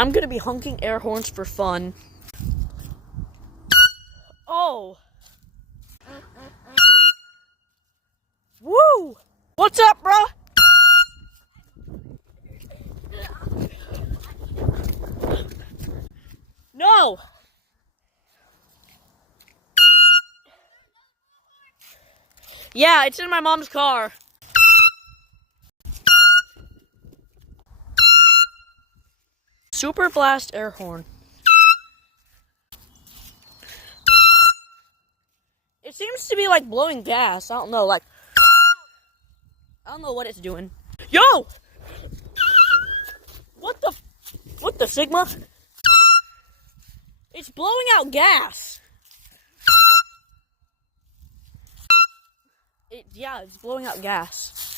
I'm gonna be honking air horns for fun. Oh. Woo! What's up, bro? No! Yeah, it's in my mom's car. Super blast air horn. It seems to be like blowing gas. I don't know, like I don't know what it's doing. Yo! What the Sigma? It's blowing out gas. Yeah, it's blowing out gas.